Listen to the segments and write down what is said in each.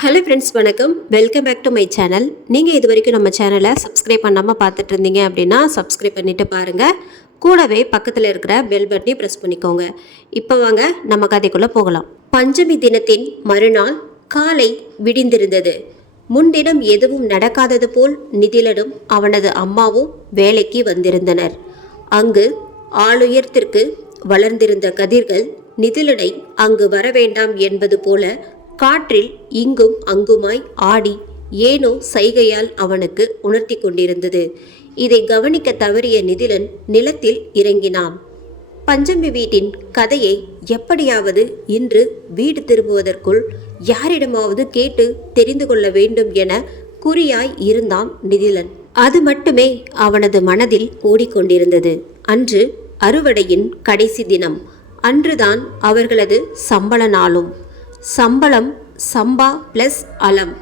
Hello friends, வணக்கம். Welcome back to my channel. நீங்கள் இது வரைக்கும் நம்ம சேனலை சப்ஸ்கிரைப் பண்ணாமல் பார்த்துட்டு இருந்தீங்க அப்படின்னா சப்ஸ்கிரைப் பண்ணிவிட்டு பாருங்கள். கூடவே பக்கத்தில் இருக்கிற பெல் பட்டனையும் ப்ரெஸ் பண்ணிக்கோங்க. இப்போ வாங்க நம்ம கதைக்குள்ளே போகலாம். பஞ்சமி தினத்தின் மறுநாள் காலை விடிந்திருந்தது. முன்தினம் எதுவும் நடக்காதது போல் நிதிலனும் அவனது அம்மாவும் வேலைக்கு வந்திருந்தனர். அங்கு ஆளுயரத்திற்கு வளர்ந்திருந்த கதிர்கள் நிதிலனை அங்கு வரவேண்டாம் என்பது போல காற்றில் இங்கும் அங்குமாய் ஆடி ஏனோ சைகையால் அவனுக்கு உணர்த்தி கொண்டிருந்தது. இதை கவனிக்க தவறிய நிதிலன் நிலத்தில் இறங்கினான். பஞ்சமி வீட்டின் கதையை எப்படியாவது இன்று வீடு திரும்புவதற்குள் யாரிடமாவது கேட்டு தெரிந்து கொள்ள வேண்டும் என குறியாய் இருந்தான் நிதிலன். அது மட்டுமே அவனது மனதில் ஓடிக்கொண்டிருந்தது. அன்று அறுவடையின் கடைசி தினம். அன்றுதான் அவர்களது சம்பள நாளும். சம்பளம் சம்பா பிளஸ் அலம்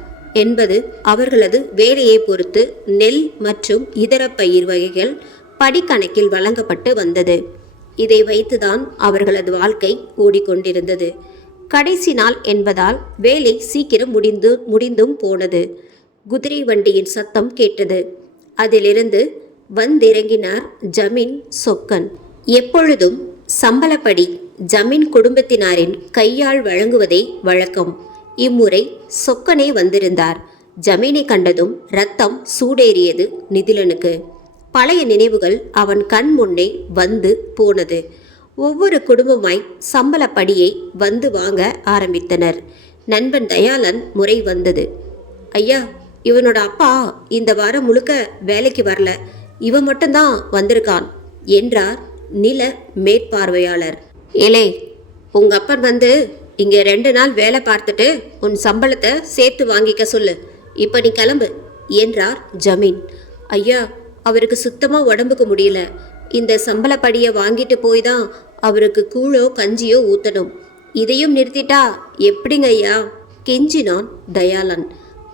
என்பது அவர்களது வேலையை பொறுத்து நெல் மற்றும் இதர பயிர் வகைகள் படிக்கணக்கில் வழங்கப்பட்டு வந்தது. இதை வைத்துதான் அவர்களது வாழ்க்கை ஓடிக்கொண்டிருந்தது. கடைசி நாள் என்பதால் வேலை சீக்கிரம் முடிந்தும் போனது. குதிரை வண்டியின் சத்தம் கேட்டது. அதிலிருந்து வந்திறங்கினார் ஜமீன் சொக்கன். எப்பொழுதும் சம்பளப்படி ஜமீன் குடும்பத்தினாரின் கையால் வழங்குவதே வழக்கம். இம்முறை சொக்கனே வந்திருந்தார். ஜமீனை கண்டதும் ரத்தம் சூடேறியது நிதிலனுக்கு. பழைய நினைவுகள் அவன் கண் முன்னே வந்து போனது. ஒவ்வொரு குடும்பமாய் சம்பளப்படியை வந்து வாங்க ஆரம்பித்தனர். நண்பன் தயாளன் முறை வந்தது. ஐயா, இவனோட அப்பா இந்த வாரம் முழுக்க வேலைக்கு வரல, இவன் மட்டும்தான் வந்திருக்கான் என்றார் நில மேற்பார்வையாளர். ஏலே, உங்க அப்பன் வந்து இங்கே 2 நாள் வேலை பார்த்துட்டு உன் சம்பளத்தை சேர்த்து வாங்கிக்க சொல்லு. இப்போ நீ கிளம்பு என்றார் ஜமீன். ஐயா, அவருக்கு சுத்தமாக உடம்புக்கு முடியல. இந்த சம்பளப்படியை வாங்கிட்டு போய் தான் அவருக்கு கூழோ கஞ்சியோ ஊற்றணும். இதையும் நிறுத்திட்டா எப்படிங்க ஐயா கெஞ்சினான் தயாளன்.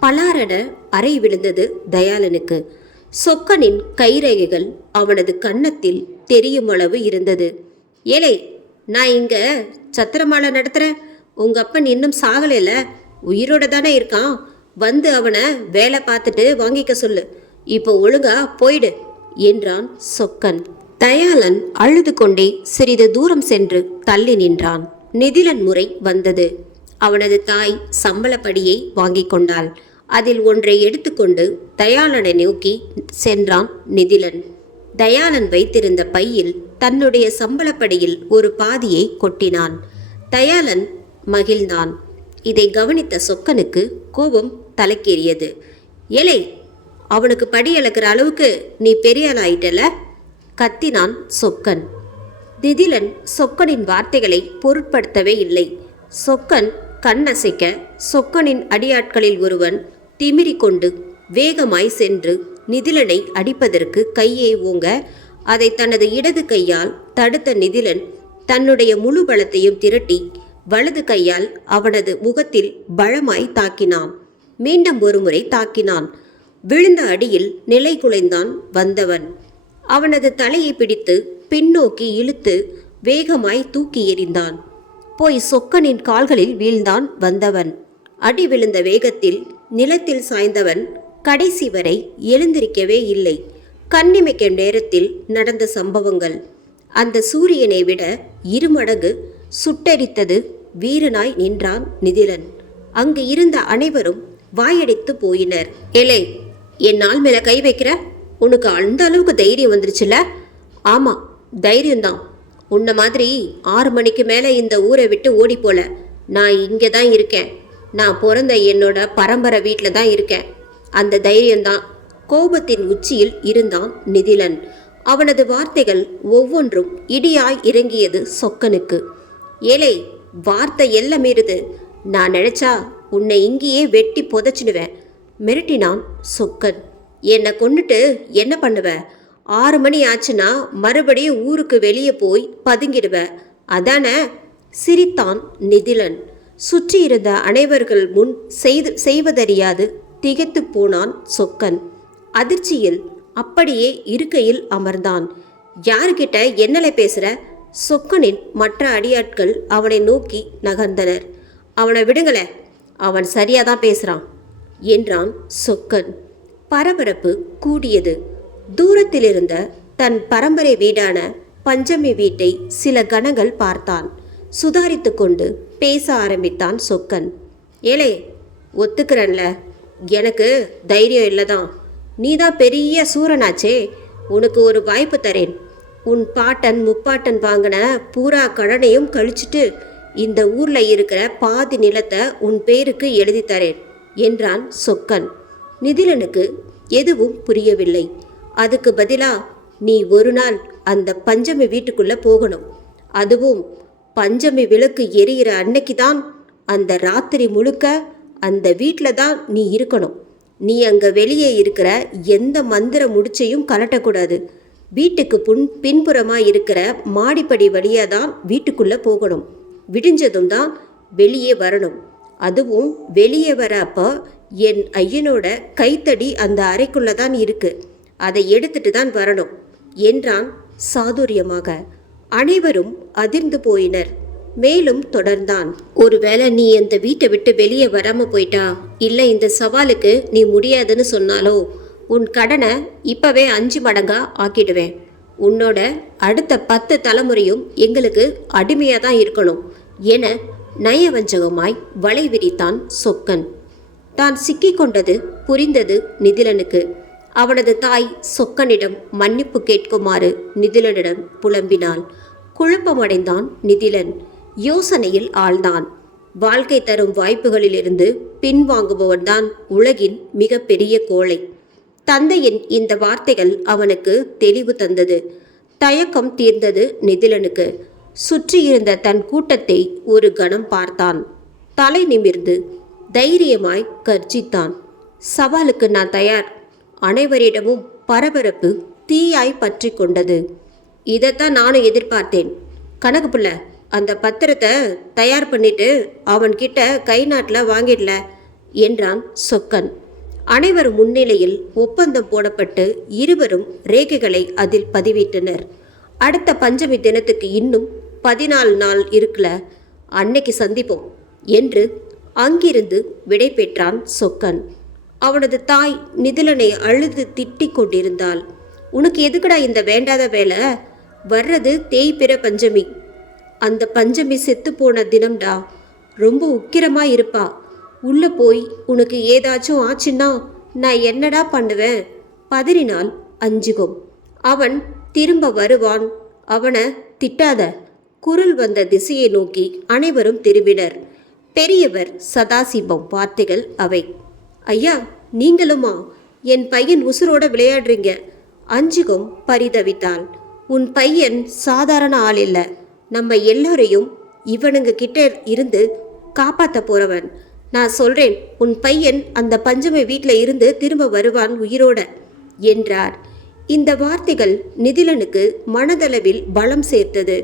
பலாரென அறை விழுந்தது தயாளனுக்கு. சொக்கனின் கைரேகைகள் அவனது கன்னத்தில் தெரியும் அளவு இருந்தது. ஏலே, நான் இங்க சத்திரமாலை நடத்துறேன். உங்க அப்பன் இன்னும் சாகலைல, உயிரோட தானே இருக்கான். வந்து அவனை வேலை பார்த்துட்டு வாங்கிக்க சொல்லு. இப்போ ஒழுங்கா போயிடு என்றான் சொக்கன். தயாளன் அழுது கொண்டே சிறிது தூரம் சென்று தள்ளி நின்றான். நிதிலன் முறை வந்தது. அவனது தாய் சம்பளப்படியை வாங்கி கொண்டாள். அதில் ஒன்றை எடுத்துக்கொண்டு தயாளனை நோக்கி சென்றான் நிதிலன். தயாளன் வைத்திருந்த பையில் தன்னுடைய சம்பளப்படியில் ஒரு பாதியை கொட்டினான். தயாளன் மகிழ்ந்தான். இதை கவனித்த சொக்கனுக்கு கோபம் தலைக்கேறியது. ஏலே, அவனுக்கு படி அளக்கிற அளவுக்கு நீ பெரிய ஆளாயிட்டல கத்தினான் சொக்கன். நிதிலன் சொக்கனின் வார்த்தைகளை பொருட்படுத்தவே இல்லை. சொக்கன் கண்ணசைக்க சொக்கனின் அடியாட்களில் ஒருவன் திமிரி கொண்டு வேகமாய் சென்று நிதிலனை அடிப்பதற்கு கையை ஓங்க அதை தனது இடது கையால் தடுத்த நிதிலன் தன்னுடைய முழு பலத்தையும் திரட்டி வலது கையால் அவனது முகத்தில் பலமாய் தாக்கினான். மீண்டும் ஒருமுறை தாக்கினான். விழுந்த அடியில் நிலை குலைந்தான் வந்தவன். அவனது தலையை பிடித்து பின்னோக்கி இழுத்து வேகமாய் தூக்கி எறிந்தான். போய் சொக்கனின் கால்களில் வீழ்ந்தான் வந்தவன். அடி விழுந்த வேகத்தில் நிலத்தில் சாய்ந்தவன் கடைசி வரை எழுந்திருக்கவே இல்லை. கண்ணிமைக்கும் நேரத்தில் நடந்த சம்பவங்கள் அந்த சூரியனை விட 2 மடங்கு சுட்டெரித்தது. வீரனாய் நின்றான் நிதிலன். அங்கு இருந்த அனைவரும் வாயடித்து போயினர். ஏலே, என் நாள் மேல கை வைக்கிற? உனக்கு அந்த அளவுக்கு தைரியம் வந்துருச்சுல? ஆமா, தைரியம்தான். உன்ன மாதிரி 6 மணிக்கு மேலே இந்த ஊரை விட்டு ஓடி போல. நான் இங்கே தான் இருக்கேன். நான் பிறந்த என்னோட பரம்பரை வீட்டில் தான் இருக்கேன். அந்த தைரியம்தான். கோபத்தின் உச்சியில் இருந்தான் நிதிலன். அவனது வார்த்தைகள் ஒவ்வொன்றும் இடியாய் இறங்கியது சொக்கனுக்கு. ஏலே, வார்த்தை எல்லாம் மீறுது. நான் நினைச்சா உன்னை இங்கேயே வெட்டி புதைச்சிடுவேன் மிரட்டினான் சொக்கன். என்னை கொண்டுட்டு என்ன பண்ணுவ? 6 மணி ஆச்சுன்னா மறுபடியும் ஊருக்கு வெளியே போய் பதுங்கிடுவ, அதானே? சிரித்தான் நிதிலன். சுற்றியிருந்த அனைவர்கள் முன் செய்வதறியாது திகைத்து போனான் சொக்கன். அதிர்ச்சியில் அப்படியே இருக்கையில் அமர்ந்தான். யாருக்கிட்ட என்னல பேசுற? சொக்கனின் மற்ற அடியாட்கள் அவனை நோக்கி நகர்ந்தனர். அவனை விடுங்களே, அவன் சரியாதான் பேசுறான் என்றான் சொக்கன். பரபரப்பு கூடியது. தூரத்தில் இருந்த தன் பரம்பரை வீடான பஞ்சமி வீட்டை சில கணங்கள் பார்த்தான். சுதாரித்து கொண்டு பேச ஆரம்பித்தான் சொக்கன். ஏலே, ஒத்துக்கிறன்ல, எனக்கு தைரியம் இல்லைதான். நீதான் பெரிய சூரனாச்சே, உனக்கு ஒரு வாய்ப்பு தரேன். உன் பாட்டன் முப்பாட்டன் வாங்கின பூரா கடனையும் கழிச்சிட்டு இந்த ஊர்ல இருக்கிற பாதி நிலத்தை உன் பேருக்கு எழுதி தரேன் என்றான் சொக்கன். நிதிலனுக்கு எதுவும் புரியவில்லை. அதுக்கு பதிலா நீ ஒரு நாள் அந்த பஞ்சமி வீட்டுக்குள்ள போகணும். அதுவும் பஞ்சமி விளக்கு எரியிற அன்னைக்கு தான், அந்த ராத்திரி முழுக்க அந்த வீட்டில் தான் நீ இருக்கணும். நீ அங்கே வெளியே இருக்கிற எந்த மந்திர முடிச்சையும் கலட்டக்கூடாது. வீட்டுக்கு பின்புறமாக இருக்கிற மாடிப்படி வழியாக தான் வீட்டுக்குள்ளே போகணும். விடிஞ்சதும் தான் வெளியே வரணும். அதுவும் வெளியே வர அப்போ என் ஐயனோட கைத்தடி அந்த அறைக்குள்ளே தான் இருக்கு. அதை எடுத்துட்டு தான் வரணும் என்றான் சாதுரியமாக. அனைவரும் அதிர்ந்து போயினர். மேலும் தொடர்ந்தான். ஒருவேளை நீ அந்த வீட்டை விட்டு வெளியே வராம போயிட்டா, இல்லை இந்த சவாலுக்கு நீ முடியாதுன்னு சொன்னாலோ, உன் கடனை இப்பவே 5 மடங்கா ஆக்கிடுவேன். உன்னோட அடுத்த 10 தலைமுறையும் எங்களுக்கு அடிமையாக தான் இருக்கணும் என நயவஞ்சகமாய் வலை விரித்தான் சொக்கன். தான் சிக்கிக்கொண்டது புரிந்தது நிதிலனுக்கு. அவனது தாய் சொக்கனிடம் மன்னிப்பு கேட்குமாறு நிதிலனிடம் புலம்பினாள். குழப்பமடைந்தான் நிதிலன். யோசனையில் ஆழ்ந்தான். வாழ்க்கை தரும் வாய்ப்புகளிலிருந்து பின்வாங்குபவன்தான் உலகின் மிக பெரிய கோழை. தந்தையின் இந்த வார்த்தைகள் அவனுக்கு தெளிவு தந்தது. தயக்கம் தீர்ந்தது நிதிலனுக்கு. சுற்றியிருந்த தன் கூட்டத்தை ஒரு கணம் பார்த்தான். தலை நிமிர்ந்து தைரியமாய் கர்ஜித்தான். சவாலுக்கு நான் தயார். அனைவரிடமும் பரபரப்பு தீயாய் பற்றி கொண்டது. இதைத்தான் நானும் எதிர்பார்த்தேன். கணக்கு புள்ள, அந்த பத்திரத்தை தயார் பண்ணிட்டு அவன்கிட்ட கை நாட்டில் வாங்கிடல என்றான் சொக்கன். அனைவர் முன்னிலையில் ஒப்பந்தம் போடப்பட்டு இருவரும் ரேகைகளை அதில் பதிவிட்டனர். அடுத்த பஞ்சமி தினத்துக்கு இன்னும் 14 நாள் இருக்குல, அன்னைக்கு சந்திப்போம் என்று அங்கிருந்து விடை பெற்றான் சொக்கன். அவனது தாய் நிதிலனை அழுது திட்டிக் கொண்டிருந்தாள். உனக்கு எதுக்குடா இந்த வேண்டாத வேலை? வர்றது தேய்பிற பஞ்சமி. அந்த பஞ்சமி செத்து போன தினம்டா. ரொம்ப உக்கிரமா இருப்பா. உள்ள போய் உனக்கு ஏதாச்சும் ஆச்சுன்னா நான் என்னடா பண்ணுவேன்? பதறினாள் அஞ்சுகம். அவன் திரும்ப வருவான், அவனை திட்டாத. குரல் வந்த திசையை நோக்கி அனைவரும் திரும்பினர். பெரியவர் சதாசிவம் வார்த்தைகள் அவை. ஐயா, நீங்களுமா? என் பையன் உசுரோட விளையாடுறீங்க. அஞ்சுகம் பரிதவித்தாள். உன் பையன் சாதாரண ஆள் இல்லை. நம்ம எல்லோரையும் இவனுங்க கிட்ட இருந்து காப்பாற்ற போறவன். நான் சொல்றேன், உன் பையன் அந்த பஞ்சமி வீட்டில் இருந்து திரும்ப வருவான் உயிரோட என்றார். இந்த வார்த்தைகள் நிதிலனுக்கு மனதளவில் பலம் சேர்த்தது.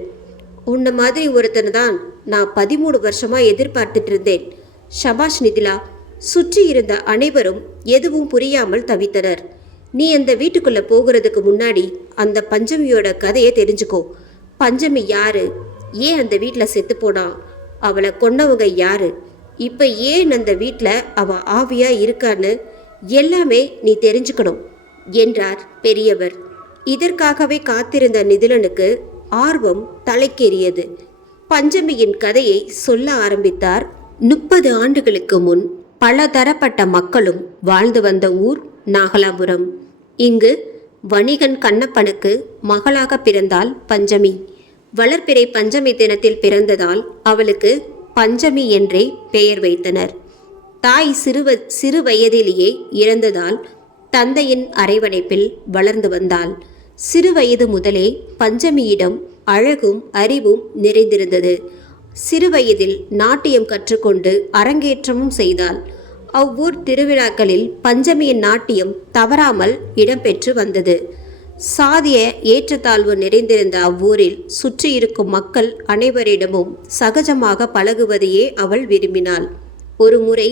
உன்ன மாதிரி ஒருத்தனை தான் நான் 13 வருஷமா எதிர்பார்த்துட்டு இருந்தேன். ஷபாஷ் நிதிலா. சுற்றி இருந்த அனைவரும் எதுவும் புரியாமல் தவித்தனர். நீ அந்த வீட்டுக்குள்ள போகிறதுக்கு முன்னாடி அந்த பஞ்சமியோட கதையை தெரிஞ்சுக்கோ. பஞ்சமி யாரு? ஏன் அந்த வீட்டில் செத்து போனா? அவளை கொன்னவங்க யாரு? இப்போ ஏன் அந்த வீட்டில் அவள் ஆவியா இருக்கான்னு எல்லாமே நீ தெரிஞ்சுக்கணும் என்றார் பெரியவர். இதற்காகவே காத்திருந்த நிதிலனுக்கு ஆர்வம் தலைக்கேறியது. பஞ்சமியின் கதையை சொல்ல ஆரம்பித்தார். 30 ஆண்டுகளுக்கு முன் பல தரப்பட்ட மக்களும் வாழ்ந்து வந்த ஊர் நாகலாபுரம். இங்கு வணிகன் கண்ணப்பனுக்கு மகளாக பிறந்தாள் பஞ்சமி. வளர்பிறை பஞ்சமி தினத்தில் பிறந்ததால் அவளுக்கு பஞ்சமி என்றே பெயர் வைத்தனர். தாய் சிறு வயதிலேயே இறந்ததால் தந்தையின் அரவணைப்பில் வளர்ந்து வந்தாள். சிறு வயது முதலே பஞ்சமியிடம் அழகும் அறிவும் நிறைந்திருந்தது. சிறுவயதில் நாட்டியம் கற்றுக்கொண்டு அரங்கேற்றமும் செய்தாள். அவ்வூர் திருவிழாக்களில் பஞ்சமியின் நாட்டியம் தவறாமல் இடம்பெற்று வந்தது. சாதிய ஏற்றத்தாழ்வு நிறைந்திருந்த அவ்வூரில் சுற்றியிருக்கும் மக்கள் அனைவரிடமும் சகஜமாக பழகுவதையே அவள் விரும்பினாள். ஒரு முறை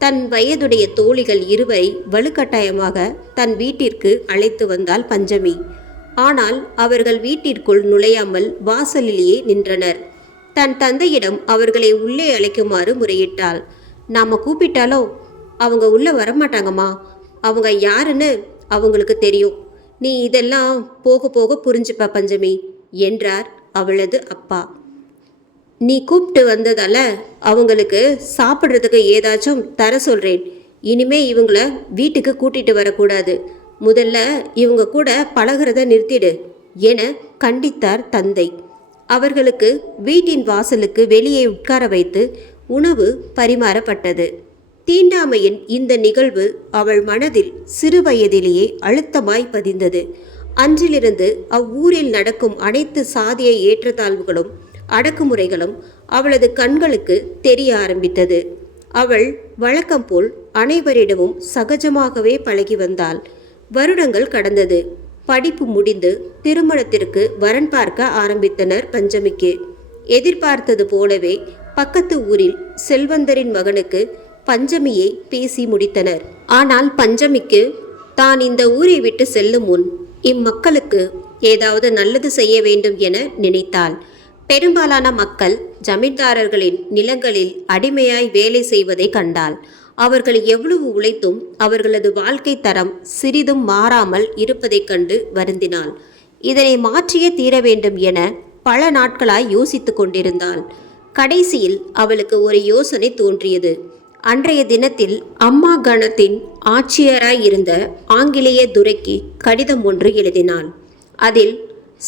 தன் வயதுடைய தோழிகள் 2 வலுக்கட்டாயமாக தன் வீட்டிற்கு அழைத்து வந்தாள் பஞ்சமி. ஆனால் அவர்கள் வீட்டிற்குள் நுழையாமல் வாசலிலேயே நின்றனர். தன் தந்தையிடம் அவர்களை உள்ளே அழைக்குமாறு முறையிட்டாள். நாம் கூப்பிட்டாலும் அவங்க உள்ளே வரமாட்டாங்கம்மா. அவங்க யாருன்னு அவங்களுக்கு தெரியும். நீ இதெல்லாம் போக போக புரிஞ்சுப்ப பஞ்சமி என்றார் அவளது அப்பா. நீ கூப்பிட்டு வந்ததால அவங்களுக்கு சாப்பிட்றதுக்கு ஏதாச்சும் தர சொல்கிறேன். இனிமே இவங்கள வீட்டுக்கு கூட்டிட்டு வரக்கூடாது. முதல்ல இவங்க கூட பழகிறத நிறுத்திடு என கண்டித்தார் தந்தை. அவர்களுக்கு வீட்டின் வாசலுக்கு வெளியே உட்கார வைத்து உணவு பரிமாறப்பட்டது. தீண்டாமையின் இந்த நிகழ்வு அவள் மனதில் சிறுவயதிலேயே அழுத்தமாய் பதிந்தது. அன்றிலிருந்து அவ்வூரில் நடக்கும் அனைத்து சாதிய ஏற்றத்தாழ்வுகளும் அடக்குமுறைகளும் அவளது கண்களுக்கு தெரிய ஆரம்பித்தது. அவள் வழக்கம் போல் அனைவரிடமும் சகஜமாகவே பழகி வந்தாள். வருடங்கள் கடந்தது. படிப்பு முடிந்து திருமணத்திற்கு வரன் பார்க்க ஆரம்பித்தனர் பஞ்சமிக்கு. எதிர்பார்த்தது போலவே பக்கத்து ஊரில் செல்வந்தரின் மகனுக்கு பஞ்சமியை பேசி முடித்தனர். ஆனால் பஞ்சமிக்கு தான் இந்த ஊரை விட்டு செல்லும் முன் இம்மக்களுக்கு ஏதாவது நல்லது செய்ய வேண்டும் என நினைத்தாள். பெரும்பாலான மக்கள் ஜமீன்தாரர்களின் நிலங்களில் அடிமையாய் வேலை செய்வதை கண்டாள். அவர்கள் எவ்வளவு உழைத்தும் அவர்களது வாழ்க்கை தரம் சிறிதும் மாறாமல் இருப்பதைக் கண்டு வருந்தினாள். இதனை மாற்றியே தீர வேண்டும் என பல நாட்களாய் யோசித்து கொண்டிருந்தாள். கடைசியில் அவளுக்கு ஒரு யோசனை தோன்றியது. அன்றைய தினத்தில் அம்மா கணத்தின் ஆட்சியராய் இருந்த ஆங்கிலேய துரைக்கு கடிதம் ஒன்று எழுதினாள். அதில்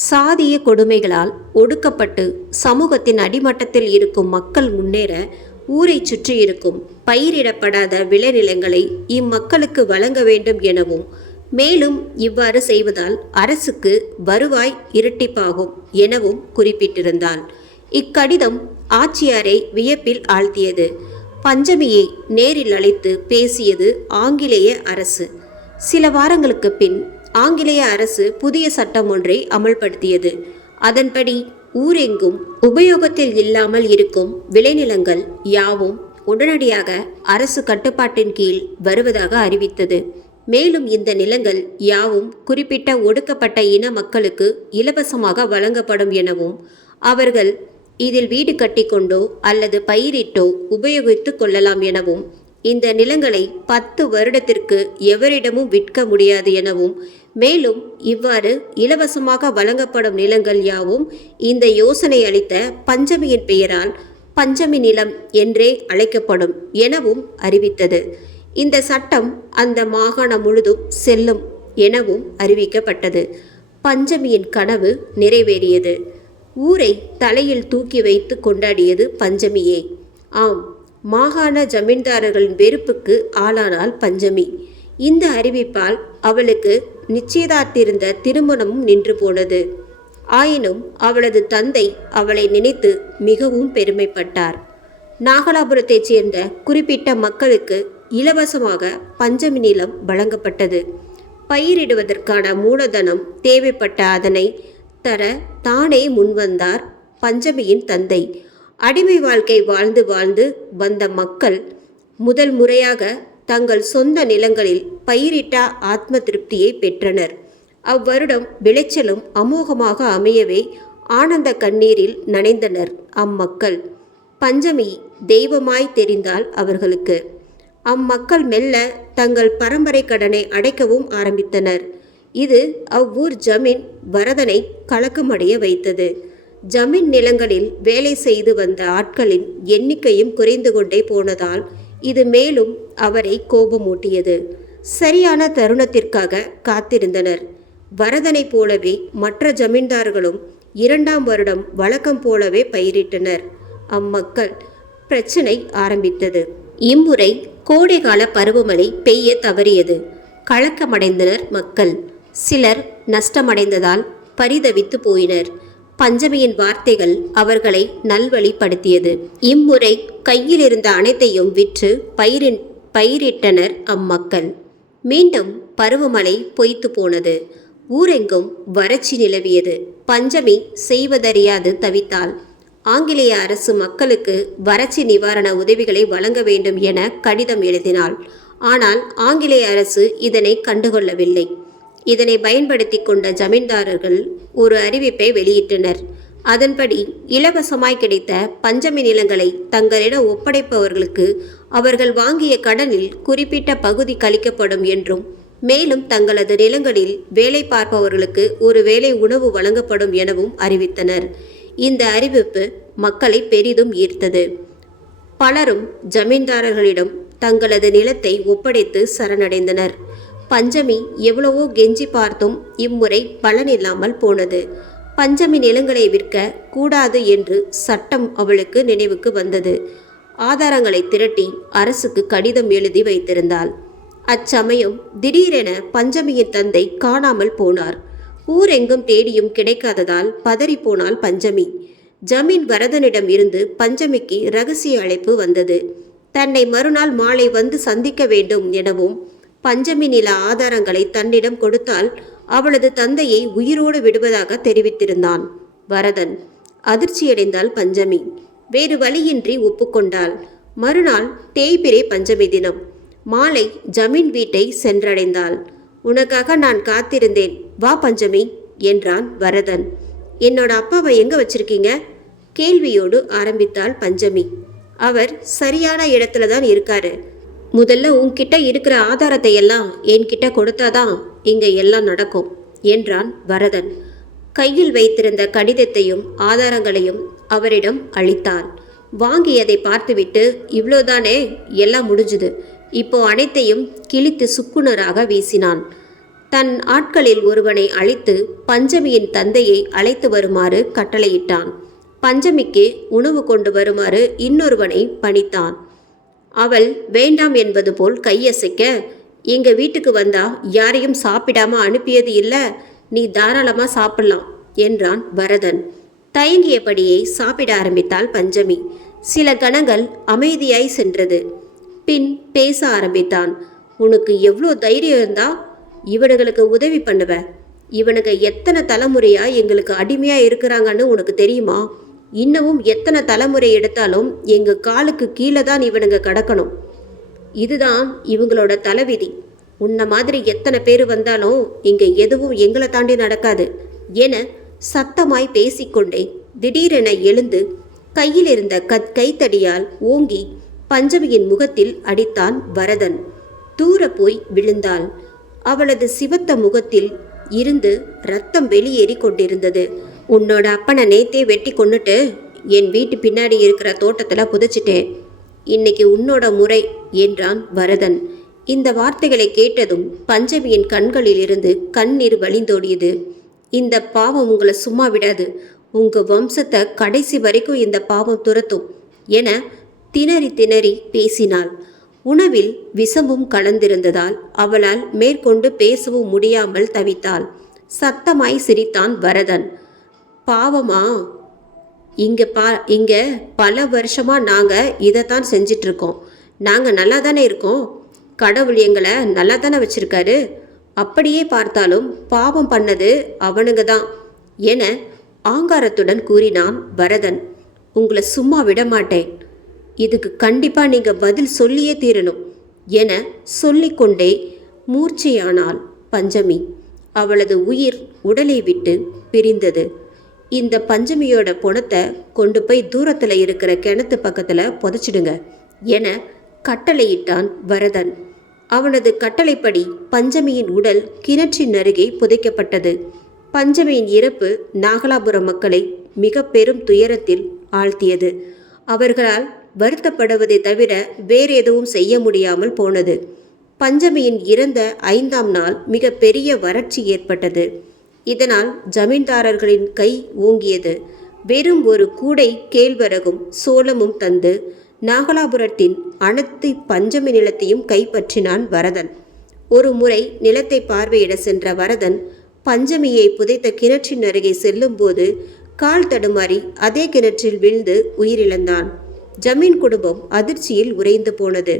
சாதிய கொடுமைகளால் ஒடுக்கப்பட்டு சமூகத்தின் அடிமட்டத்தில் இருக்கும் மக்கள் முன்னேற ஊரை சுற்றி இருக்கும் பயிரிடப்படாத விளைநிலங்களை இம்மக்களுக்கு வழங்க வேண்டும் எனவும், மேலும் இவ்வாறு செய்வதால் அரசுக்கு வருவாய் இரட்டிப்பாகும் எனவும் குறிப்பிட்டிருந்தாள். இக்கடிதம் ஆட்சியாரை வியப்பில் ஆழ்த்தியது. பஞ்சமியை நேரில் அழைத்து பேசியது ஆங்கிலேய அரசு. சில வாரங்களுக்கு பின் ஆங்கிலேய அரசு புதிய சட்டம் ஒன்றை அமல்படுத்தியது. அதன்படி ஊரெங்கும் உபயோகத்தில் இல்லாமல் இருக்கும் விளைநிலங்கள் யாவும் உடனடியாக அரசு கட்டுப்பாட்டின் கீழ் வருவதாக அறிவித்தது. மேலும் இந்த நிலங்கள் யாவும் குறிப்பிட்ட ஒடுக்கப்பட்ட இன மக்களுக்கு இலவசமாக வழங்கப்படும் எனவும், அவர்கள் இதில் வீடு கட்டிக்கொண்டோ அல்லது பயிரிட்டோ உபயோகித்து கொள்ளலாம் எனவும், இந்த நிலங்களை 10 வருடத்திற்கு எவரிடமும் விற்க முடியாது எனவும், மேலும் இவ்வாறு இலவசமாக வழங்கப்படும் நிலங்கள் யாவும் இந்த யோசனை அளித்த பஞ்சமியின் பெயரால் பஞ்சமி நிலம் என்றே அழைக்கப்படும் எனவும் அறிவித்தது. இந்த சட்டம் அந்த மாகாணம் முழுதும் செல்லும் எனவும் அறிவிக்கப்பட்டது. பஞ்சமியின் கனவு நிறைவேறியது. ஊரை தலையில் தூக்கி வைத்து கொண்டாடியது பஞ்சமியே. ஆம், மாகாண ஜமீன்தாரர்களின் வெறுப்புக்கு ஆளானாள் பஞ்சமி. இந்த அறிவிப்பால் அவளுக்கு நிச்சயதார்த்திருந்த திருமணமும் நின்று போனது. ஆயினும் அவளது தந்தை அவளை நினைத்து மிகவும் பெருமைப்பட்டார். நாகலாபுரத்தைச் சேர்ந்த குறிப்பிட்ட மக்களுக்கு இலவசமாக பஞ்சமி நிலம் வழங்கப்பட்டது. பயிரிடுவதற்கான மூலதனம் தேவைப்பட்ட அதனை தர தானே முன்வந்தார் பஞ்சமியின் தந்தை. அடிமை வாழ்க்கை வாழ்ந்து வாழ்ந்து வந்த மக்கள் முதல் முறையாக தங்கள் சொந்த நிலங்களில் பயிரிட்ட ஆத்ம திருப்தியை பெற்றனர். அவ்வருடம் விளைச்சலும் அமோகமாக அமையவே ஆனந்த கண்ணீரில் நனைந்தனர் அம்மக்கள். பஞ்சமி தெய்வமாய் தெரிந்தால் அவர்களுக்கு. அம்மக்கள் மெல்ல தங்கள் பரம்பரை கடனை அடைக்கவும் ஆரம்பித்தனர். இது அவ்வூர் ஜமீன் வரதனை கலக்கமடைய வைத்தது. ஜமீன் நிலங்களில் வேலை செய்து வந்த ஆட்களின் எண்ணிக்கையும் குறைந்து கொண்டே போனதால் இது மேலும் அவரை கோபமூட்டியது. சரியான தருணத்திற்காக காத்திருந்தனர். வரதனை போலவே மற்ற ஜமீன்தார்களும் 2ஆம் வருடம் வழக்கம் போலவே பயிரிட்டனர். அம்மக்கள் பிரச்சனை ஆரம்பித்தது. இம்முறை கோடைகால பருவமழை பெய்ய தவறியது. கலக்கமடைந்தனர் மக்கள். சிலர் நஷ்டமடைந்ததால் பரிதவித்து போயினர். பஞ்சமியின் வார்த்தைகள் அவர்களை நல்வழிப்படுத்தியது. இம்முறை கையில் இருந்த அனைத்தையும் விற்று பயிரிட்டனர் அம்மக்கள். மீண்டும் பருவமழை பொய்த்து போனது. ஊரெங்கும் வறட்சி நிலவியது. பஞ்சமி செய்வதறியாது தவித்தாள். ஆங்கிலேய அரசு மக்களுக்கு வறட்சி நிவாரண உதவிகளை வழங்க வேண்டும் என கடிதம் எழுதினாள். ஆனால் ஆங்கிலேய அரசு இதனை கண்டுகொள்ளவில்லை. இதனை பயன்படுத்தி கொண்ட ஜமீன்தாரர்கள் ஒரு அறிவிப்பை வெளியிட்டனர். அதன்படி இலவசமாய் கிடைத்த பஞ்சமி நிலங்களை தங்களிடம் ஒப்படைப்பவர்களுக்கு அவர்கள் வாங்கிய கடனில் குறிப்பிட்ட பகுதி கழிக்கப்படும் என்றும், மேலும் தங்களது நிலங்களில் வேலை பார்ப்பவர்களுக்கு ஒரு வேளை உணவு வழங்கப்படும் எனவும் அறிவித்தனர். இந்த அறிவிப்பு மக்களை பெரிதும் ஈர்த்தது. பலரும் ஜமீன்தாரர்களிடம் தங்களது நிலத்தை ஒப்படைத்து சரணடைந்தனர். பஞ்சமி எவ்வளவோ கெஞ்சி பார்த்தும் இம்முறை பலனில்லாமல் போனது. பஞ்சமி நிலங்களை விற்க கூடாது என்று சட்டம் அவளுக்கு நினைவுக்கு வந்தது. ஆதாரங்களை திரட்டி அரசுக்கு கடிதம் எழுதி வைத்திருந்தாள். அச்சமயம் திடீரென பஞ்சமியின் தந்தை காணாமல் போனார். ஊரெங்கும் தேடியும் கிடைக்காததால் பதறிப்போனாள் பஞ்சமி. ஜமீன் வரதனிடம் இருந்து பஞ்சமிக்கு இரகசிய அழைப்பு வந்தது. தன்னை மறுநாள் மாலை வந்து சந்திக்க வேண்டும் எனவும், பஞ்சமி நில ஆதாரங்களை தன்னிடம் கொடுத்தால் அவளது தந்தையை உயிரோடு விடுவதாக தெரிவித்திருந்தான் வரதன். அதிர்ச்சியடைந்தாள் பஞ்சமி. வேறு வழியின்றி ஒப்புக்கொண்டாள். மறுநாள் தேய்பிரை பஞ்சமி தினம். மாலை ஜமீன் வீட்டை சென்றடைந்தாள். உனக்காக நான் காத்திருந்தேன், வா பஞ்சமி என்றான் வரதன். என்னோட அப்பாவை எங்க வச்சிருக்கீங்க? கேள்வியோடு ஆரம்பித்தாள் பஞ்சமி. அவர் சரியான இடத்துல தான் இருக்காரு. முதல்ல உன்கிட்ட இருக்கிற ஆதாரத்தை எல்லாம் என்கிட்ட கொடுத்தாதான் இங்க எல்லாம் நடக்கும் என்றான் வரதன். கையில் வைத்திருந்த கடிதத்தையும் ஆதாரங்களையும் அவரிடம் அளித்தான். வாங்கியதை பார்த்துவிட்டு, இவ்வளோதானே, எல்லாம் முடிஞ்சுது, இப்போ அனைத்தையும் கிழித்து சுக்குநராக வீசினான். தன் ஆட்களில் ஒருவனை அழைத்து பஞ்சமியின் தந்தையை அழைத்து வருமாறு கட்டளையிட்டான். பஞ்சமிக்கு உணவு கொண்டு வருமாறு இன்னொருவனை பணித்தான். அவள் வேண்டாம் என்பது போல் கையசைக்க, எங்க வீட்டுக்கு வந்தா யாரையும் சாப்பிடாம அனுப்பியது இல்லை, நீ தாராளமா சாப்பிடலாம் என்றான் வரதன். தயங்கியபடியே சாப்பிட ஆரம்பித்தாள் பஞ்சமி. சில கணங்கள் அமைதியாய் சென்றது. பின் பேச ஆரம்பித்தான். உனக்கு எவ்வளோ தைரியம் இருந்தா இவனுங்களுக்கு உதவி பண்ணுவ? இவனுக்கு எத்தனை தலைமுறையா எங்களுக்கு அடிமையா இருக்கிறாங்கன்னு உனக்கு தெரியுமா? இன்னமும் எத்தனை தலைமுறை எடுத்தாலும் எங்க காலுக்கு கீழே தான் இவனுங்க கடக்கணும். இதுதான் இவங்களோட தலைவிதி. உன்ன மாதிரி எத்தனை பேர் வந்தாலும் இங்க எதுவும் எங்களை தாண்டி நடக்காது என சத்தமாய் பேசிக்கொண்டே திடீரென எழுந்து கையில் இருந்த கைத்தடியால் ஓங்கி பஞ்சமியின் முகத்தில் அடித்தான் வரதன். தூர போய் விழுந்தாள். அவளது சிவத்த முகத்தில் இருந்து ரத்தம் வெளியேறி கொண்டிருந்தது. உன்னோட அப்பனை நேத்தே வெட்டி கொன்னுட்டு என் வீட்டு பின்னாடி இருக்கிற தோட்டத்தில் புதைச்சிட்டேன். இன்னைக்கு உன்னோட முறை என்றான் வரதன். இந்த வார்த்தைகளை கேட்டதும் பஞ்சமியின் கண்களில் இருந்து கண்ணீர் வழிந்தோடியது. இந்த பாவம் உங்களை சும்மா விடாது, உங்க வம்சத்தை கடைசி வரைக்கும் இந்த பாவம் துரத்தும் என திணறி திணறி பேசினாள். உணவில் விஷமும் கலந்திருந்ததால் அவளால் மேற்கொண்டு பேசவும் முடியாமல் தவித்தாள். சத்தமாய் சிரித்தான் வரதன். பாவமா? இங்க பல வருஷமா நாங்க இதைத்தான் செஞ்சிட்டு இருக்கோம். நாங்க நல்லா தானே இருக்கோம். கடவுள் எங்களை நல்லா தானே வச்சிருக்காரு. அப்படியே பார்த்தாலும் பாவம் பண்ணது அவனுங்க தான் என ஆங்காரத்துடன் கூறினான் வரதன். உங்களை சும்மா விட மாட்டேன், இதுக்கு கண்டிப்பா நீங்க பதில் சொல்லியே தீரணும் என சொல்லிக்கொண்டே மூர்ச்சையானாள் பஞ்சமி. அவளது உயிர் உடலை விட்டு பிரிந்தது. இந்த பஞ்சமியோட பொணத்தை கொண்டு போய் தூரத்தில் இருக்கிற கிணத்து பக்கத்தில் புதைச்சிடுங்க என கட்டளையிட்டான் வரதன். அவனது கட்டளைப்படி பஞ்சமியின் உடல் கிணற்றின் அருகே புதைக்கப்பட்டது. பஞ்சமியின் இறப்பு நாகலாபுரம் மக்களை மிக பெரும் துயரத்தில் ஆழ்த்தியது. அவர்களால் வருத்தப்படுவதை தவிர வேறு எதுவும் செய்ய முடியாமல் போனது. பஞ்சமியின் இறந்த 5ஆம் நாள் மிக பெரிய வறட்சி ஏற்பட்டது. இதனால் ஜமீன்தாரர்களின் கை ஓங்கியது. வெறும் ஒரு கூடை கேழ்வரகும் சோளமும் தந்து நாகலாபுரத்தின் அனைத்து பஞ்சமி நிலத்தையும் கைப்பற்றினான் வரதன். ஒரு முறை நிலத்தை பார்வையிட சென்ற வரதன் பஞ்சமியை புதைத்த கிணற்றின் அருகே செல்லும்போது கால் தடுமாறி அதே கிணற்றில் விழுந்து உயிரிழந்தான். ஜமீன் குடும்பம் அதிர்ச்சியில் உறைந்து போனது.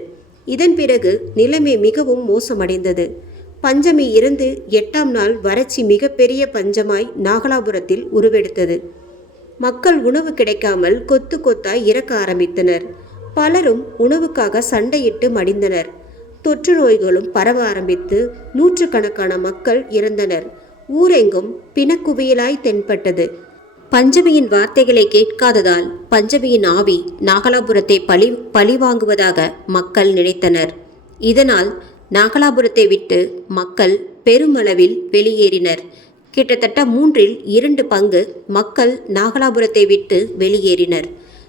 இதன் பிறகு நிலைமை மிகவும் மோசமடைந்தது. பஞ்சமி இறந்து 8ஆம் நாள் வறட்சி மிகப்பெரிய பஞ்சமாய் நாகலாபுரத்தில் உருவெடுத்தது. மக்கள் உணவு கிடைக்காமல் கொத்து கொத்தாய் இறக்க ஆரம்பித்தனர். பலரும் உணவுக்காக சண்டையிட்டு மடிந்தனர். தொற்று நோய்களும் பரவ ஆரம்பித்து நூற்றுக்கணக்கான மக்கள் இறந்தனர். ஊரெங்கும் பிணக்குவியலாய் தென்பட்டது. பஞ்சமியின் வார்த்தைகளை கேட்காததால் பஞ்சமியின் ஆவி நாகலாபுரத்தை பழி வாங்குவதாக மக்கள் நினைத்தனர். இதனால் நாகலாபுரத்தை விட்டு மக்கள் பெருமளவில் வெளியேறினர். கிட்டத்தட்ட 2/3 பங்கு மக்கள் நாகலாபுரத்தை விட்டு வெளியேறினர்.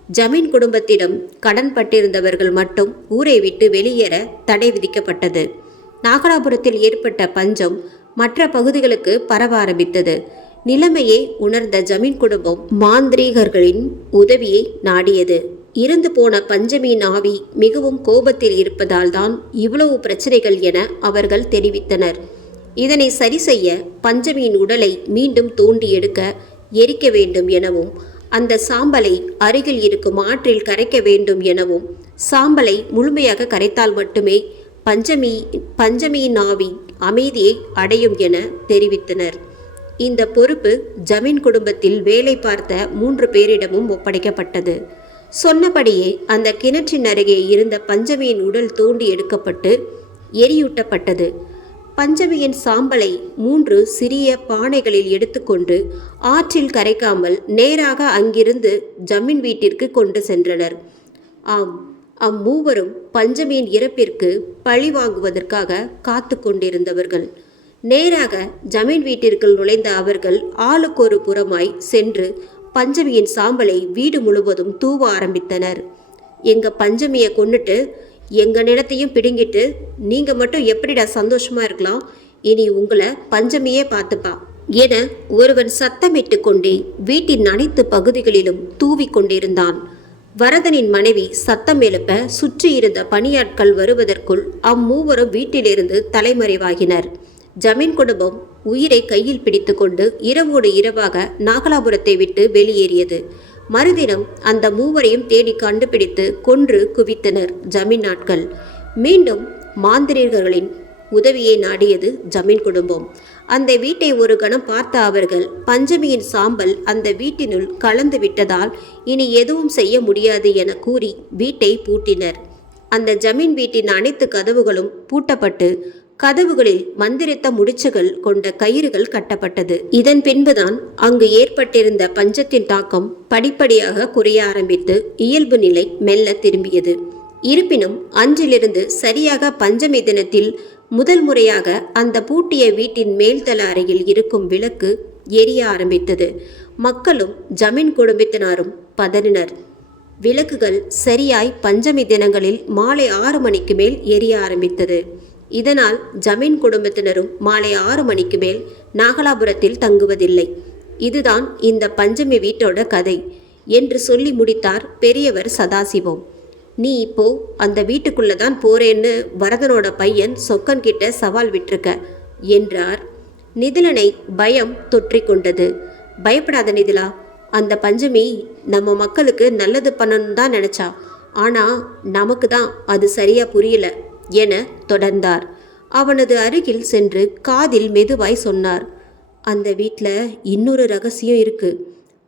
ஜமீன் குடும்பத்திடம் கடன் பட்டிருந்தவர்கள் மட்டும் ஊரை விட்டு வெளியேற தடை விதிக்கப்பட்டது. நாகலாபுரத்தில் ஏற்பட்ட பஞ்சம் மற்ற பகுதிகளுக்கு பரவ ஆரம்பித்தது. நிலைமையை உணர்ந்த ஜமீன் குடும்பம் மாந்திரீகர்களின் உதவியை நாடியது. இறந்து போன பஞ்சமியின் ஆவி மிகவும் கோபத்தில் இருப்பதால் தான் இவ்வளவு பிரச்சனைகள் என அவர்கள் தெரிவித்தனர். இதனை சரி செய்ய பஞ்சமியின் உடலை மீண்டும் தோண்டி எடுக்க எரிக்க வேண்டும் எனவும், அந்த சாம்பலை அருகில் இருக்கும் ஆற்றில் கரைக்க வேண்டும் எனவும், சாம்பலை முழுமையாக கரைத்தால் மட்டுமே பஞ்சமியின் ஆவி அமைதியை அடையும் என தெரிவித்தனர். இந்த பொறுப்பு ஜமீன் குடும்பத்தில் வேலை பார்த்த 3 பேரிடமும் ஒப்படைக்கப்பட்டது. சொன்னபடியே அந்த கிணற்றின் அருகே இருந்த பஞ்சமியின் உடல் தோண்டி எடுக்கப்பட்டு எரியூட்டப்பட்டது. பஞ்சமியின் சாம்பலை 3 சிறிய பானைகளில் எடுத்துக்கொண்டு ஆற்றில் கரைக்காமல் நேராக அங்கிருந்து ஜமீன் வீட்டிற்கு கொண்டு சென்றனர். அம்மூவரும் பஞ்சமியின் இறப்பிற்கு பழி வாங்குவதற்காக காத்து கொண்டிருந்தவர்கள். நேராக ஜமீன் வீட்டிற்குள் நுழைந்த அவர்கள் ஆளுக்கொரு புறமாய் சென்று பஞ்சமியின் சாம்பலை வீடு முழுவதும் தூவ ஆரம்பித்தனர். எங்க பஞ்சமியை கொன்னுட்டு எங்க நிலத்தையும் பிடுங்கிட்டு நீங்க மட்டும் எப்படிடா சந்தோஷமா இருக்கலாம்? இனி உங்களை பஞ்சமியே பார்த்துப்பா என ஒருவன் சத்தமிட்டு கொண்டே வீட்டின் அனைத்து பகுதிகளிலும் தூவி கொண்டிருந்தான். வரதனின் மனைவி சத்தம் எழுப்ப சுற்றி இருந்த பணியாட்கள் வருவதற்குள் அம்மூவரும் வீட்டிலிருந்து தலைமறைவாகினர். ஜமீன் குடும்பம் உயிரை கையில் பிடித்து கொண்டு இரவோடு இரவாக நாகலாபுரத்தை விட்டு வெளியேறியது. மறுதினம் அந்த 3வரையும் தேடி கண்டுபிடித்து கொன்று குவித்தனர் ஜமீன் ஆட்கள். மீண்டும் மாந்திரீகர்களின் உதவியை நாடியது ஜமீன் குடும்பம். அந்த வீட்டை ஒரு கணம் பார்த்த அவர்கள் பஞ்சமியின் சாம்பல் அந்த வீட்டினுள் கலந்து விட்டதால் இனி எதுவும் செய்ய முடியாது என கூறி வீட்டை பூட்டினர். அந்த ஜமீன் வீட்டின் அனைத்து கதவுகளும் பூட்டப்பட்டு கதவுகளில் மந்திரித்த முடிச்சுகள் கொண்ட கயிறுகள் கட்டப்பட்டது. இதன் பின்புதான் அங்கு ஏற்பட்டிருந்த பஞ்சத்தின் தாக்கம் படிப்படியாக குறைய ஆரம்பித்து இயல்பு நிலை மெல்ல திரும்பியது. இருப்பினும் அன்றிலிருந்து சரியாக பஞ்சமி தினத்தில் முதல் முறையாக அந்த பூட்டிய வீட்டின் மேல்தள அறையில் இருக்கும் விளக்கு எரிய ஆரம்பித்தது. மக்களும் ஜமீன் குடும்பத்தினரும் பதறினர். விளக்குகள் சரியாய் பஞ்சமி தினங்களில் மாலை 6 மணிக்கு மேல் எரிய ஆரம்பித்தது. இதனால் ஜமீன் குடும்பத்தினரும் மாலை 6 மணிக்கு மேல் நாகலாபுரத்தில் தங்குவதில்லை. இதுதான் இந்த பஞ்சமி வீட்டோட கதை என்று சொல்லி முடித்தார் பெரியவர் சதாசிவம். நீ இப்போ அந்த வீட்டுக்குள்ள தான் போறேன்னு வரதனோட பையன் சொக்கன் கிட்ட சவால் விட்டிருக்க என்றார். நிதிலனை பயம் தொற்றிக்கொண்டது. பயப்படாத நிதிலா, அந்த பஞ்சமி நம்ம மக்களுக்கு நல்லது பண்ணணும் தான் நினைச்சா. ஆனா நமக்கு தான் அது சரியா புரியல என தொடர்ந்தார். அவனது அருகில் சென்று காதில் மெதுவாய் சொன்னார். அந்த வீட்டில் இன்னொரு ரகசியம் இருக்கு.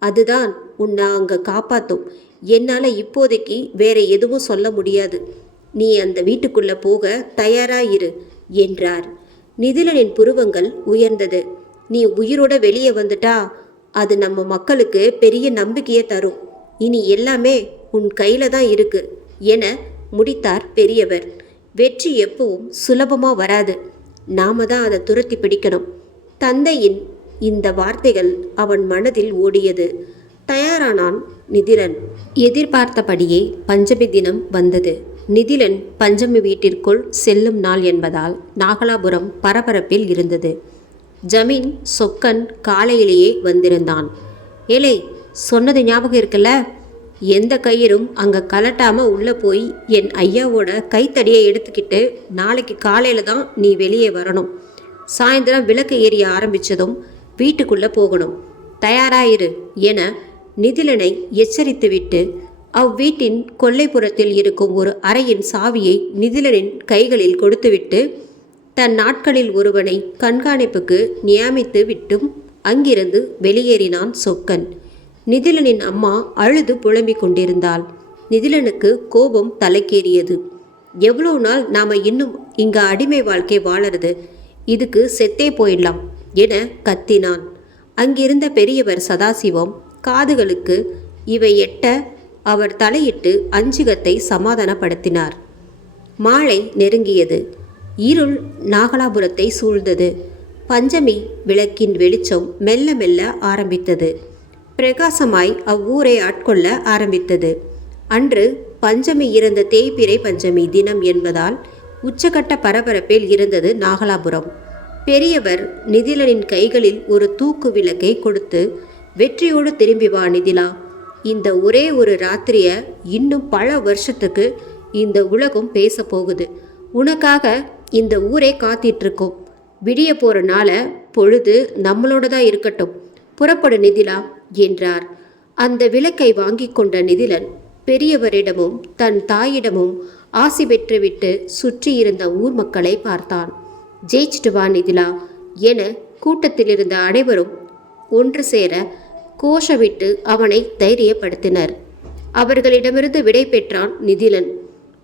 அதுதான் உன்னை அங்கே காப்பாற்றும். என்னால் இப்போதைக்கு வேற எதுவும் சொல்ல முடியாது. நீ அந்த வீட்டுக்குள்ளே போக தயாராயிரு என்றார். நிதிலனின் புருவங்கள் உயர்ந்தது. நீ உயிரோட வெளியே வந்துட்டா அது நம்ம மக்களுக்கு பெரிய நம்பிக்கையை தரும். இனி எல்லாமே உன் கையில் தான் இருக்கு என முடித்தார் பெரியவர். வெற்றி எப்பவும் சுலபமாக வராது. நாம தான் அதை துரத்தி பிடிக்கணும். தந்தையின் இந்த வார்த்தைகள் அவன் மனதில் ஓடியது. தயாரானான் நிதிலன். எதிர்பார்த்தபடியே பஞ்சமி தினம் வந்தது. நிதிலன் பஞ்சமி வீட்டிற்குள் செல்லும் நாள் என்பதால் நாகலாபுரம் பரபரப்பில் இருந்தது. ஜமீன் சொக்கன் காலையிலேயே வந்திருந்தான். ஏலே, சொன்னது ஞாபகம் இருக்குல்ல? எந்த கயிறும் அங்கே கலட்டாமல் உள்ளே போய் என் ஐயாவோட கைத்தடியை எடுத்துக்கிட்டு நாளைக்கு காலையில் தான் நீ வெளியே வரணும். சாயந்தரம் விளக்கு எரிய ஆரம்பித்ததும் வீட்டுக்குள்ளே போகணும். தயாராயிரு என நிதிலனை எச்சரித்துவிட்டு அவ்வீட்டின் கொல்லைப்புறத்தில் இருக்கும் ஒரு அறையின் சாவியை நிதிலனின் கைகளில் கொடுத்துவிட்டு தன் நாட்களில் ஒருவனை கண்காணிப்புக்கு நியமித்து விட்டும் அங்கிருந்து வெளியேறினான் சொக்கன். நிதிலனின் அம்மா அழுது புலம்பிக் கொண்டிருந்தாள். நிதிலனுக்கு கோபம் தலைக்கேறியது. எவ்வளோ நாள் நாம் இன்னும் இங்கே அடிமை வாழ்க்கை வாழறது? இதுக்கு செத்தே போயிடலாம் என கத்தினான். அங்கிருந்த பெரியவர் சதாசிவம் காதுகளுக்கு இவை எட்ட அவர் தலையிட்டு அஞ்சுகத்தை சமாதானப்படுத்தினார். மாலை நெருங்கியது. இருள் நாகலாபுரத்தை சூழ்ந்தது. பஞ்சமி விளக்கின் வெளிச்சம் மெல்ல மெல்ல ஆரம்பித்தது. பிரகாசமாய் அவ்வூரை ஆட்கொள்ள ஆரம்பித்தது. அன்று பஞ்சமி இருந்த தேய்பிறை பஞ்சமி தினம் என்பதால் உச்சகட்ட பரபரப்பில் இருந்தது நாகலாபுரம். பெரியவர் நிதிலனின் கைகளில் ஒரு தூக்கு விளக்கை கொடுத்து, வெற்றியோடு திரும்பி வா நிதிலா. இந்த ஒரே ஒரு ராத்திரிய இன்னும் பல வருஷத்துக்கு இந்த உலகம் பேச போகுது. உனக்காக இந்த ஊரே காத்திட்ருக்கோம். விடிய போகிற நாள பொழுது நம்மளோட தான் இருக்கட்டும். புறப்படு நிதிலா என்றார். அந்த விளக்கை வாங்கி கொண்ட நிதிலன் பெரியவரிடமும் தன் தாயிடமும் ஆசி பெற்றுவிட்டு சுற்றியிருந்த ஊர் மக்களை பார்த்தான். ஜெயிச்சிட்டு வா நிதிலா என கூட்டத்தில் இருந்த அனைவரும் ஒன்று சேர கோஷமிட்டு அவனை தைரியப்படுத்தினர். அவர்களிடமிருந்து விடை பெற்றான் நிதிலன்.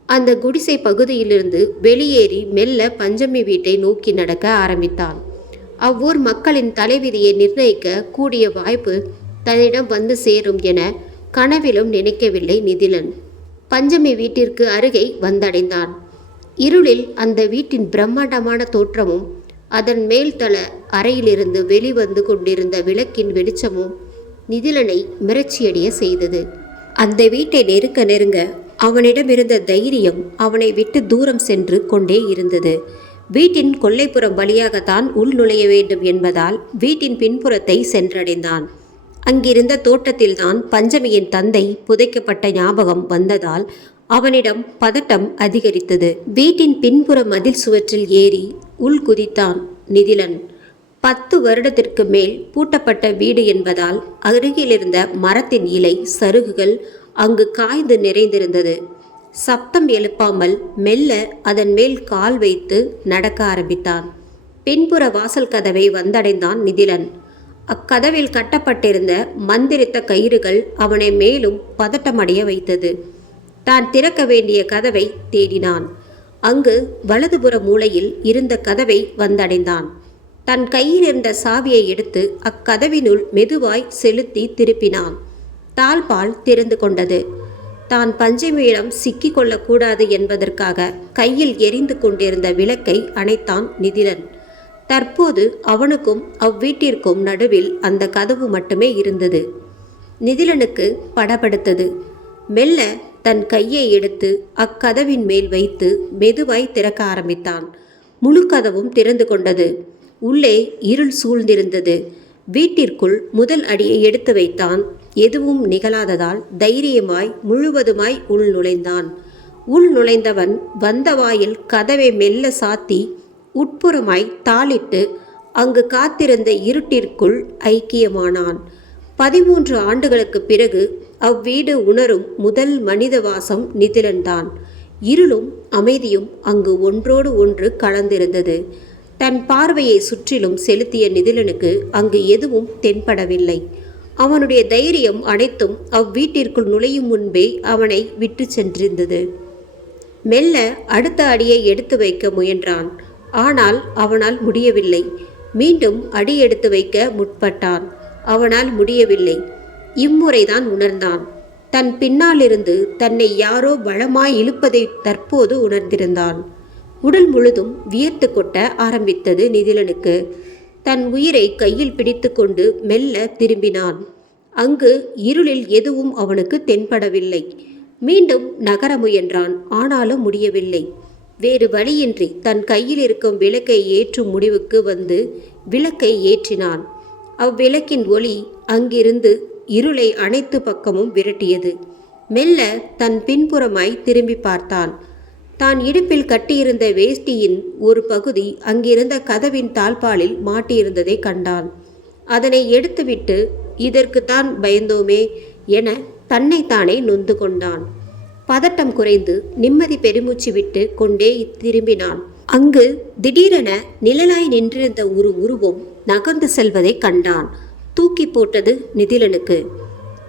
அந்த குடிசை பகுதியிலிருந்து வெளியேறி மெல்ல பஞ்சமி வீட்டை நோக்கி நடக்க ஆரம்பித்தான். அவ்வூர் மக்களின் தலைவிதியை நிர்ணயிக்க கூடிய வாய்ப்பு தன்னிடம் வந்து சேரும் என கனவிலும் நினைக்கவில்லை நிதிலன். பஞ்சமி வீட்டிற்கு அருகே வந்தடைந்தான். இருளில் அந்த வீட்டின் பிரம்மாண்டமான தோற்றமும் அதன் மேல்தள அறையிலிருந்து வெளிவந்து கொண்டிருந்த விளக்கின் வெளிச்சமும் நிதிலனை மிரட்சியடைய செய்தது. அந்த வீட்டை நெருங்க நெருங்க அவனிடமிருந்த தைரியம் அவனை விட்டு தூரம் சென்று கொண்டே இருந்தது. வீட்டின் கொல்லைப்புறம் வழியாகத்தான் உள் நுழைய வேண்டும் என்பதால் வீட்டின் பின்புறத்தை சென்றடைந்தான். அங்கிருந்த தோட்டத்தில்தான் பஞ்சமியின் தந்தை புதைக்கப்பட்ட ஞாபகம் வந்ததால் அவனிடம் பதட்டம் அதிகரித்தது. வீட்டின் பின்புற மதில் சுவற்றில் ஏறி உள் குதித்தான் நிதிலன். 10 வருடத்திற்கு மேல் பூட்டப்பட்ட வீடு என்பதால் அருகிலிருந்த மரத்தின் இலை சருகுகள் அங்கு காய்ந்து நிறைந்திருந்தது. சப்தம் எழுப்பாமல் மெல்ல அதன் மேல் கால் வைத்து நடக்க ஆரம்பித்தான். பின்புற வாசல் கதவை வந்தடைந்தான் நிதிலன். அக்கதவில் கட்டப்பட்டிருந்த மந்திரித்த கயிறுகள் அவனை மேலும் பதட்டமடைய வைத்தது. தான் திறக்க வேண்டிய கதவை தேடினான். அங்கு வலதுபுற மூலையில் இருந்த கதவை வந்தடைந்தான். தன் கையில் இருந்த சாவியை எடுத்து அக்கதவினுள் மெதுவாய் செலுத்தி திருப்பினான். தாழ்பால் திறந்து கொண்டது. தான் பஞ்சமியிடம் சிக்கிக் கொள்ளக்கூடாது என்பதற்காக கையில் எரிந்து கொண்டிருந்த விளக்கை அணைத்தான் நிதிலன். தற்போது அவனுக்கும் அவ்வீட்டிற்கும் நடுவில் அந்த கதவு மட்டுமே இருந்தது. நிதிலனுக்கு படபடுத்தது. மெல்ல தன் கையை எடுத்து அக்கதவின் மேல் வைத்து மெதுவாய் திறக்க ஆரம்பித்தான். முழு கதவும் திறந்து கொண்டது. உள்ளே இருள் சூழ்ந்திருந்தது. வீட்டிற்குள் முதல் அடியை எடுத்து வைத்தான். எதுவும் நிகழாததால் தைரியமாய் முழுவதுமாய் உள் நுழைந்தான். உள் நுழைந்தவன் வந்த வாயில் கதவை மெல்ல சாத்தி உட்புறமாய் தாளிட்டு அங்கு காத்திருந்த இருட்டிற்குள் ஐக்கியமானான். 13 ஆண்டுகளுக்கு பிறகு அவ்வீடு உணரும் முதல் மனித வாசம் நிதிலன்தான். இருளும் அமைதியும் அங்கு ஒன்றோடு ஒன்று கலந்திருந்தது. தன் பார்வையை சுற்றிலும் செலுத்திய நிதிலனுக்கு அங்கு எதுவும் தென்படவில்லை. அவனுடைய தைரியம் அனைத்தும் அவ்வீட்டிற்குள் நுழையும் முன்பே அவனை விட்டு சென்றிருந்தது. மெல்ல அடுத்த அடியை எடுத்து வைக்க முயன்றான். ஆனால் அவனால் முடியவில்லை. மீண்டும் அடி எடுத்து வைக்க முற்பட்டான். அவனால் முடியவில்லை. இம்முறைதான் உணர்ந்தான். தன் பின்னாலிருந்து தன்னை யாரோ பலமாய் இழுப்பதை தற்போது உணர்ந்திருந்தான். உடல் முழுதும் வியர்த்து கொட்ட ஆரம்பித்தது நிதிலனுக்கு. தன் உயிரை கையில் பிடித்து கொண்டு மெல்ல திரும்பினான். அங்கு இருளில் எதுவும் அவனுக்கு தென்படவில்லை. மீண்டும் நகர முயன்றான். ஆனாலும் முடியவில்லை. வேறு வழியின்றி தன் கையில் இருக்கும் விளக்கை ஏற்றும் முடிவுக்கு வந்து விளக்கை ஏற்றினான். அவ்விளக்கின் ஒளி அங்கிருந்து இருளை அனைத்து பக்கமும் விரட்டியது. மெல்ல தன் பின்புறமாய் திரும்பி பார்த்தான். தான் இடுப்பில் கட்டியிருந்த வேஷ்டியின் ஒரு பகுதி அங்கிருந்த கதவின் தாழ்பாலில் மாட்டியிருந்ததை கண்டான். அதனை எடுத்துவிட்டு இதற்குத்தான் பயந்தோமே என தன்னைத்தானே நொந்து கொண்டான். பதட்டம் குறைந்து நிம்மதி பெருமூச்சு விட்டு கொண்டே திரும்பினான். அங்கு திடீரென நிழலாய் நின்றிருந்த ஒரு உருவம் நகர்ந்து செல்வதை கண்டான். தூக்கி போட்டது நிதிலனுக்கு.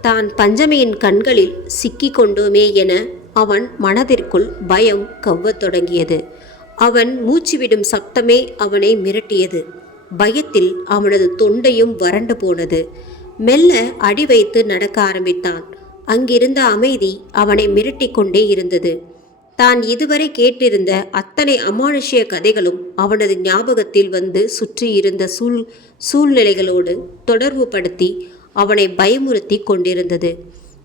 தான் பஞ்சமியின் கண்களில் சிக்கி கொண்டோமே என அவன் மனதிற்குள் பயம் கவ்வத் தொடங்கியது. அவன் மூச்சுவிடும் சப்தமே அவனை மிரட்டியது. பயத்தில் அவனது தொண்டையும் வறண்டு போனது. மெல்ல அடி வைத்து நடக்க ஆரம்பித்தான். அங்கிருந்த அமைதி அவனை மிரட்டிக் கொண்டே இருந்தது. தான் இதுவரை கேட்டிருந்த அத்தனை அமானுஷ்ய கதைகளும் அவனது ஞாபகத்தில் வந்து சுற்றி இருந்த சூழ்நிலைகளோடு தொடர்பு படுத்தி அவனை பயமுறுத்தி கொண்டிருந்தது.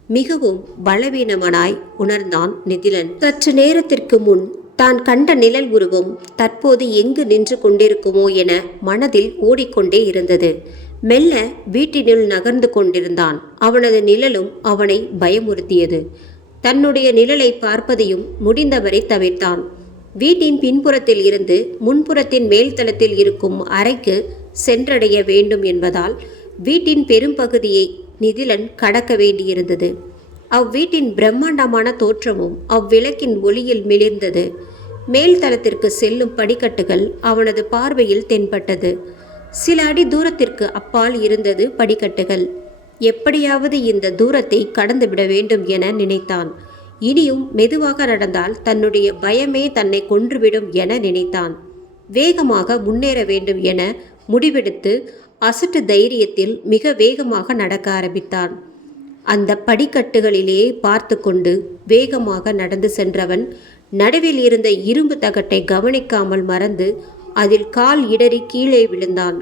மிகவும் பலவீனமனாய் உணர்ந்தான் நிதிலன். சற்று நேரத்திற்கு முன் தான் கண்ட நிழல் உருவம் தற்போது எங்கு நின்று கொண்டிருக்குமோ என மனதில் ஓடிக்கொண்டே இருந்தது. மெல்ல வீட்டினுள் நகர்ந்து கொண்டிருந்தான். அவனது நிழலும் அவனை பயமுறுத்தியது. தன்னுடைய நிழலை பார்ப்பதையும் முடிந்தவரை தவிர்த்தான். வீட்டின் பின்புறத்தில் இருந்து முன்புறத்தின் மேல்தளத்தில் இருக்கும் அறைக்கு சென்றடைய வேண்டும் என்பதால் வீட்டின் பெரும்பகுதியை நிதிலன் கடக்க வேண்டியிருந்தது. அவ்வீட்டின் பிரம்மாண்டமான தோற்றமும் அவ்விளக்கின் ஒளியில் மிளிர்ந்தது. மேல்தளத்திற்கு செல்லும் படிக்கட்டுகள் அவனது பார்வையில் தென்பட்டது. சில அடி தூரத்திற்கு அப்பால் இருந்தது படிக்கட்டுகள். எப்படியாவது இந்த தூரத்தை கடந்துவிட வேண்டும் என நினைத்தான். இனியும் மெதுவாக நடந்தால் தன்னுடைய பயமே தன்னை கொன்றுவிடும் என நினைத்தான். வேகமாக முன்னேற வேண்டும் என முடிவெடுத்து அசட்டு தைரியத்தில் மிக வேகமாக நடக்க ஆரம்பித்தான். அந்த படிக்கட்டுகளிலேயே பார்த்து கொண்டு வேகமாக நடந்து சென்றவன் நடுவில் இருந்த இரும்பு தகட்டை கவனிக்காமல் மறந்து அதில் கால் இடறி கீழே விழுந்தான்.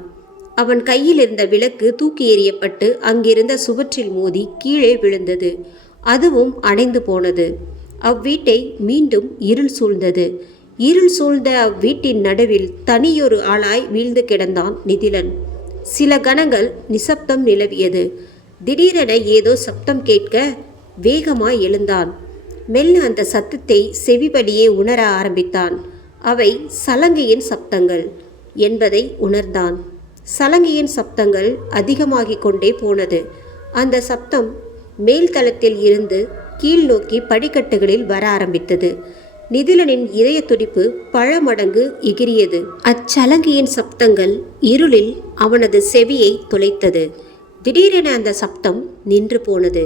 அவன் கையில் இருந்த விளக்கு தூக்கி எறியப்பட்டு அங்கிருந்த சுவற்றில் மோதி கீழே விழுந்தது. அதுவும் அணைந்து போனது. அவ்வீட்டை மீண்டும் இருள் சூழ்ந்தது. இருள் சூழ்ந்த அவ்வீட்டின் நடுவில் தனியொரு ஆளாய் வீழ்ந்து கிடந்தான் நிதிலன். சில கணங்கள் நிசப்தம் நிலவியது. திடீரென ஏதோ சப்தம் கேட்க வேகமாய் எழுந்தான். மெல்ல அந்த சத்தத்தை செவிவழியே உணர ஆரம்பித்தான். அவை சலங்கையின் சப்தங்கள் என்பதை உணர்ந்தான். சலங்கையின் சப்தங்கள் அதிகமாகிக் கொண்டே போனது. அந்த சப்தம் மேல்தளத்தில் இருந்து கீழ் நோக்கி படிக்கட்டுகளில் வர ஆரம்பித்தது. நிதிலனின் இதய துடிப்பு பல மடங்கு எகிரியது. அச்சலங்கையின் சப்தங்கள் இருளில் அவனது செவியை தொலைத்தது. திடீரென அந்த சப்தம் நின்று போனது.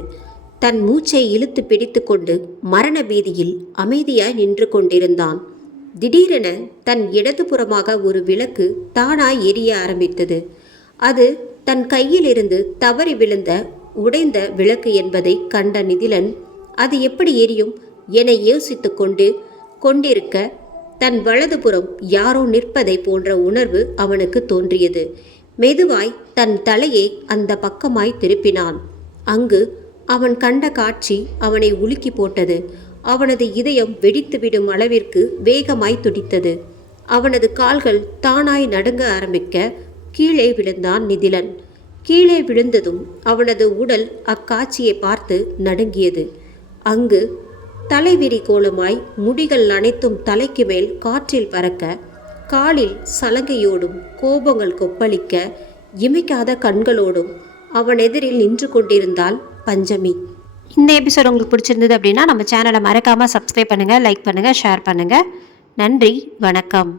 தன் மூச்சை இழுத்து பிடித்து கொண்டு மரண பீதியில் அமைதியாய் நின்று கொண்டிருந்தான். திடீரென தன் இடதுபுறமாக ஒரு விளக்கு தானாய் எரிய ஆரம்பித்தது. அது தன் கையிலிருந்து தவறி விழுந்த உடைந்த விளக்கு என்பதை கண்ட நிதிலன் அது எப்படி எரியும் என யோசித்து கொண்டிருக்க தன் வலதுபுறம் யாரோ நிற்பதை போன்ற உணர்வு அவனுக்கு தோன்றியது. மெதுவாய் தன் தலையை அந்த பக்கமாய் திருப்பினான். அங்கு அவன் கண்ட காட்சி அவனை உலுக்கி போட்டது. அவனது இதயம் வெடித்துவிடும் அளவிற்கு வேகமாய் துடித்தது. அவனது கால்கள் தானாய் நடுங்க ஆரம்பிக்க கீழே விழுந்தான் நிதிலன். கீழே விழுந்ததும் அவனது உடல் அக்காட்சியை பார்த்து நடுங்கியது. அங்கு தலைவிரி கோலமாய் முடிகள் அனைத்தும் தலைக்கு மேல் காற்றில் பறக்க, காலில் சலங்கையோடும் கோபங்கள் கொப்பளிக்க, இமைக்காத கண்களோடும் அவன் எதிரில் நின்று கொண்டிருந்தாள் பஞ்சமி. இந்த எபிசோட் உங்களுக்கு பிடிச்சிருந்தது அப்படின்னா நம்ம சேனலை மறக்காமல் சப்ஸ்கிரைப் பண்ணுங்கள், லைக் பண்ணுங்கள், ஷேர் பண்ணுங்கள். நன்றி, வணக்கம்.